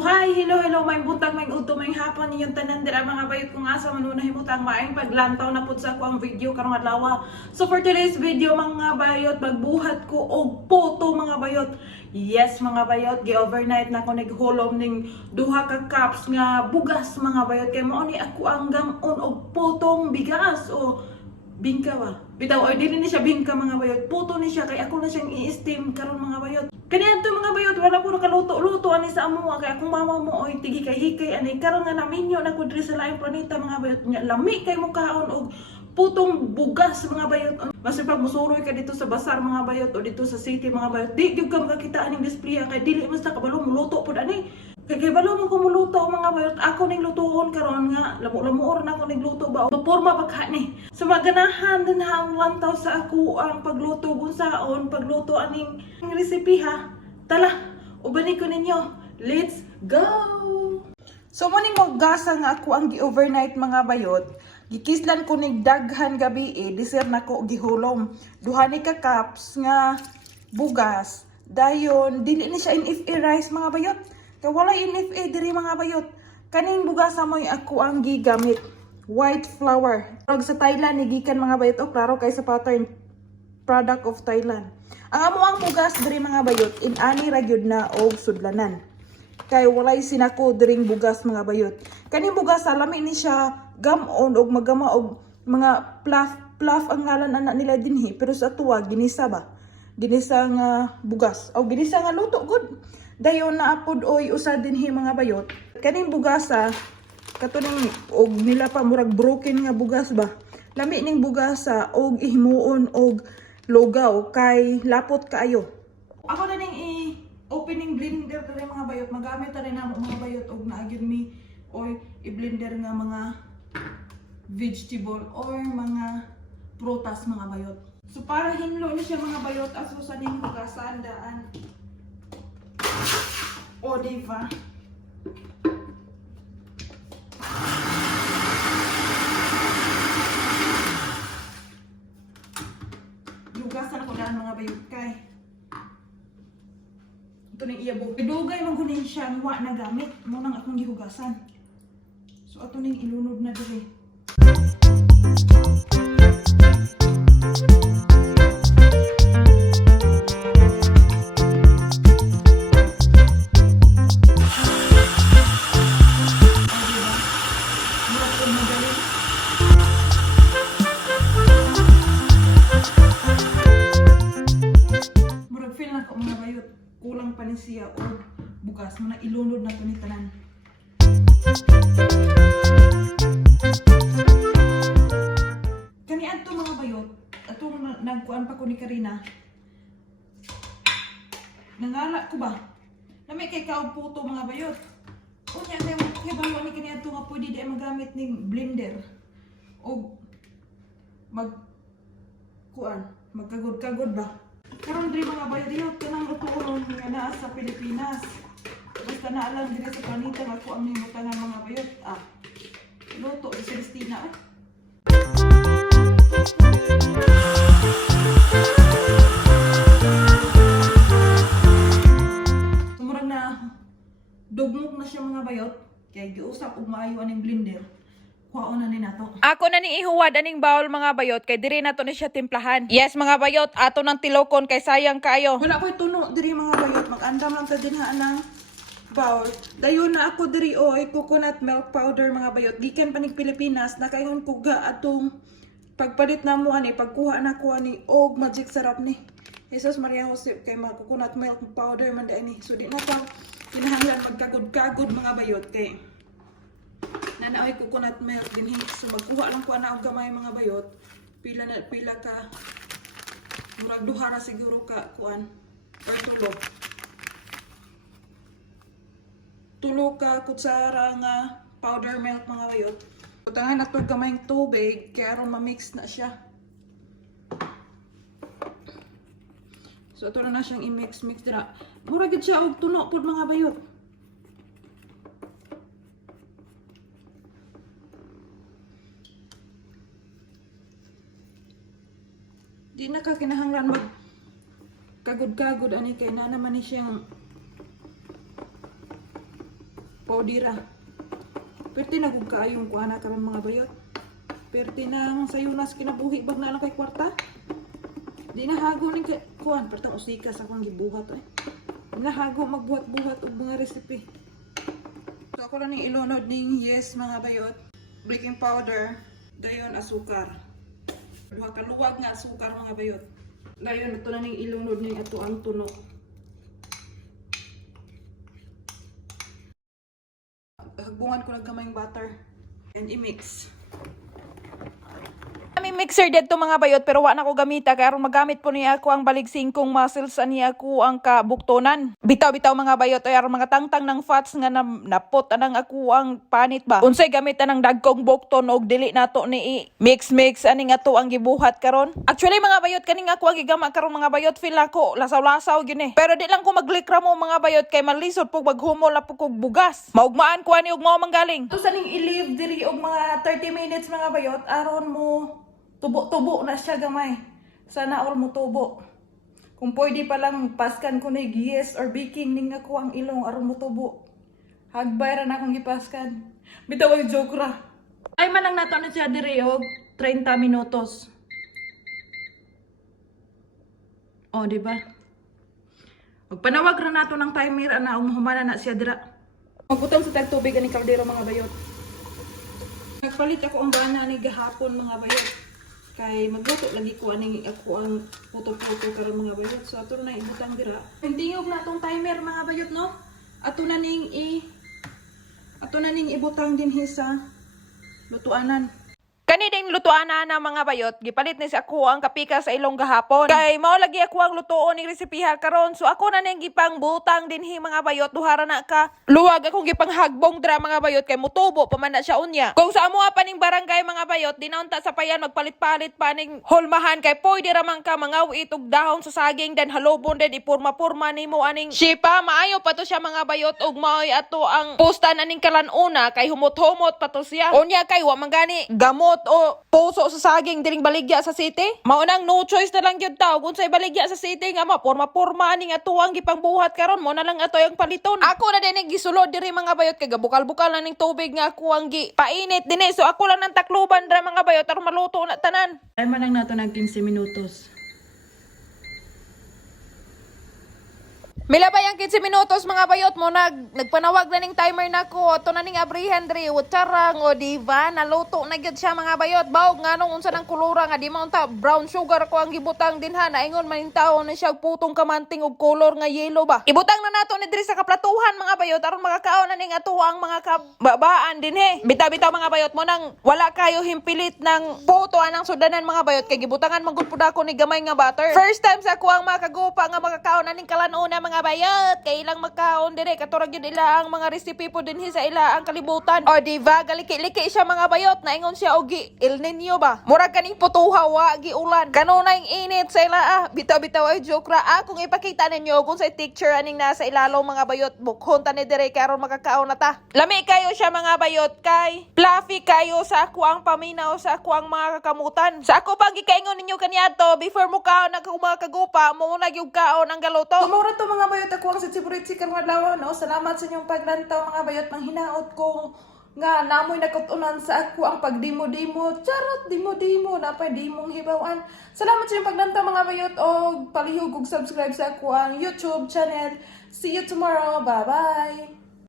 Hi, hello, may butang, may uto, may hapon ninyong tanan dira mga bayot kung asa manuna himutang maayong paglantaw na pud sa ako ang video karong adlaw. So for today's video mga bayot, magbuhat ko og poto mga bayot. Yes mga bayot, gi-overnight na ko naghulom ning duha ka cups nga bugas mga bayot kay mao ni ako ang gamon og potong bigas o bingka ba? Bitaw, or dili ni siya bingka mga bayot. Puto ni siya, kay ako na siyang i-steam karon mga bayot. Kaniya to mga bayot, wala po nakaluto-luto ani sa amuha. Kaya kung mama mo, oy, tigi kay hikay, ani, karon nga naminyo na ko diri sa laing planeta mga bayot. Lami kay mo kaon og putong bugas mga bayot. Basta pag musuroy ka dito sa basar mga bayot o dito sa city mga bayot, di gyud ka makakita aning display kay dili mas kabalo muluto pud ani. Kaya balo mo kumuluto mga bayot, ako ning lutuon karon nga lamo-lamuor na ako ning luto ba maporma bagha ni. So maganahan din hang lantaw sa ako ang pagluto bunsaon, pagluto aning recipe ha. Tala, ubani ko ninyo. Let's go. So maning gasa nga ako ang gi-overnight mga bayot. Gikislan ko ning daghan gabi disir na ko gihulom. Duha ni ka cups nga bugas. Dayon dili ni siya NFA rice mga bayot. Kaya wala NFA diri mga bayot. Kaning bugasa mo ako ang gigamit. White flour. Pag sa Thailand, gikan mga bayot. O klaro kay sa pattern. Product of Thailand. Ang amo ang bugas diri mga bayot. Inani ragyod na og sudlanan. Kay walay sinako diring bugas mga bayot. Kaning bugas lami ni siya gamon og magama og mga fluff ang ngalan anak nila dinhi. Pero sa tuwa ginisa ba? Ginisa nga bugas. O ginisa nga luto good. Dayon na apod oy usa dinhi mga bayot. Kaning bugasa katuning og nila pa murag broken nga bugas ba. Lami ning bugasa og ihimuon og lugaw kay lapot kaayo. Ako na ning opening blender diri mga bayot. Magamit ta rin namo mga bayot og naagyon mi oy i-blender nga mga vegetable or mga prutas mga bayot. So para hinlo ni siya mga bayot aso sa ning bugasan daan. O diba? Lugasan ko daan mga bayot kay. Ito ning iyabog. Idugay man kunin siya wa na gamit mo nang akong gihugasan. So ato ning ilunod na diri. Kulang pa ni siya o bugas mo na ilunod na ito ni tanan. Kanian to mga bayot, atong nagkuan pa ko ni Karina. Nangala ko ba? Nami kay kaog puto mga bayot. Unya kay balo ni kanian to nga pwede di magamit ning blender. O magkagod ba? Karon diri mga bayot kanang lutuon nga naa sa Pilipinas. Basta na alam diri sa planeta nga ako ang himutangan mga bayot. Luto di sa Kristina Sumurang na dugmok na siya mga bayot kay giusap og maayo aning blender. Kuhaon na ni nato. Ako na ni ihuwad aning bawol mga bayot kay diri nato ni siya timplahan. Yes mga bayot, ato nang tilokon kay sayang kayo. Wala ko'y tuno diri mga bayot, mag-andam lang ta dinha ng bowl. Dayon na ako diri oy coconut milk powder mga bayot. Gikan pa ning Pilipinas nakaingon ko ga atong pagpalit na mo ani pagkuha na ko ani og magic sarap ni. Jesus Maria Jose kay mga coconut milk powder man da ini. So di na pa kinahanglan magkagod-kagod mga bayot kay nanaoy coconut milk dinhi. So magkuha lang ko ana og gamay mga bayot. Pila ka murag duha ra siguro ka kuan or tulo ka kutsara nga powder milk mga bayot. Utangan nato gamayng tubig kay aron ma-mix na siya. So ato na siyang i-mix dira. Murag gid siya og tuno pud mga bayot. Di na ka kinahanglan mag kagod-kagod ani kay na naman ni siyang Paudira. Perti na gug kaayong kuana karon mga bayot. Perti nang sayunas kinabuhi bag na lang kay kwarta. Di na hago ning kuan pertang usika sa akong gibuhat eh. Di na hago magbuhat-buhat og mga recipe. So ako lang ning ilunod ning yes mga bayot. Baking powder, dayon asukar. Duha ka luwag nga asukar mga bayot. Dayon ito na ning ilunod ning ato ang tuno. Hagbungan ko nagkamayong butter and i-mix. May mixer dito mga bayot pero wa na ko gamita kay aron magamit po niya ako ang baligsing kong muscles ani ako ang kabuktonan. Bitaw-bitaw mga bayot ay aron mga tangtang ng fats nga napot anang ako ang panit ba. Unsay gamit anang dagkong bukton og dili nato ni mix ani nga to ang gibuhat karon. Actually mga bayot kaning ako ang gigama karon mga bayot feel ako lasaw-lasaw gyud eh. Pero di lang ko maglikra mo mga bayot kay malisod pug maghumol na pug bugas. Maugmaan ko ani og mao manggaling. To sa ning i-leave diri og mga 30 minutes mga bayot aron mo tubo-tubo na siya gamay. Sana all mo tubo. Kung pwede pa lang paskan ko na yes or baking ning ako ang ilong aron mo tubo. Hagbay ra na akong gipaskan. Bitaw ay joke ra. Ay man lang nato na siya diri og 30 minutos. Oh, di ba? Magpanawag ra nato ng timer ana og humana na siya dira. Magputang sa tagtubig ani kaldero mga bayot. Nagpalit ako ang bana ni gahapon mga bayot. Kay magluto lagi ko aning ako ang puto-puto karon mga bayot. So ato na ibutang dira. Tingog na tong timer mga bayot no. Ato na ning ibutang dinhi sa lutuanan. Kani ding lutuan na mga bayot, gipalit ni sa ako ang kapika sa ilong gahapon. Kay mao lagi ako ang lutuon ning resipiha karon. So ako na ning gipang butang dinhi mga bayot, duhara na ka. Luwag akong gipang hagbong dra mga bayot kay mutubo pa man na siya unya. Kung sa amo pa ning barangay mga bayot, dinaunta sa payan magpalit-palit pa ning hulmahan kay pwede ra man ka mangawi itog dahon sa saging dan halobon den ipurma-purma nimo aning sipa. Maayo pa to siya mga bayot ug maoy ato ang postan aning kalanuna kay humot-humot pa to siya. Unya kay wa man gani gamot o puso sa saging diring baligya sa city. Maunang no choice na lang gyud taw kung say baligya sa city nga mapurma-purma ning atuang gipangbuhat karon mo na lang ato yung paliton. Ako na din gisulod diri mga bayot kay gabukal-bukal na ning tubig nga ako ang painit dinhi. So ako lang nang takluban dra mga bayot aron maluto na tanan. Ay man lang nato nag 15 minutos. Milabay ang 15 minutos mga bayot mo nagpanawag na ning timer nako. Ato na ning abrihan diri utarang o diva naluto na gyud siya mga bayot. Bawog nganong unsa nang kulura nga di maunta brown sugar ko ang gibutang dinha naingon man tawo na siya putong kamanting og color nga yellow ba. Ibutang na nato ni diri sa kaplatuhan mga bayot aron makakaon na ning ato ang mga kababaan dinhi. Bitaw-bitaw mga bayot mo nang wala kayo himpilit ng puto anang sudanan mga bayot kay gibutangan man gud pud ako ni gamay nga butter. First time sa ako ang makagupa nga makakaon na ning kalanuna mga bayot kay ilang magkaon dire katurag yun ila ang mga recipe po dinhi sa ila ang kalibutan. O diva galiki-liki siya mga bayot naingon siya og El Nino ba murag kaning putuha wa giulan kanunay init sa ila bitaw-bitaw ay joke ra kung ipakita ninyo kung sa picture aning nasa ilalo mga bayot bukhon ta ni dire karon makakaon na ta. Lami kayo siya mga bayot kay fluffy kayo sa ako ang paminaw sa ako ang mga kakamutan. Sa ako pang gikaingon ninyo kaniadto before mo kaon ang mga kagupa mo na gyud kaon ang galuto. Mura to mga bayot ako ang sitsibrit karong adlaw no. Salamat sa inyong paglantaw mga bayot manghinaot ko nga namoy nakutunan sa ako ang pagdimo-dimo. Charot dimo-dimo na pa dimong hibawan. Salamat sa inyong paglantaw mga bayot og palihog og subscribe sa ako ang YouTube channel. See you tomorrow. Bye-bye.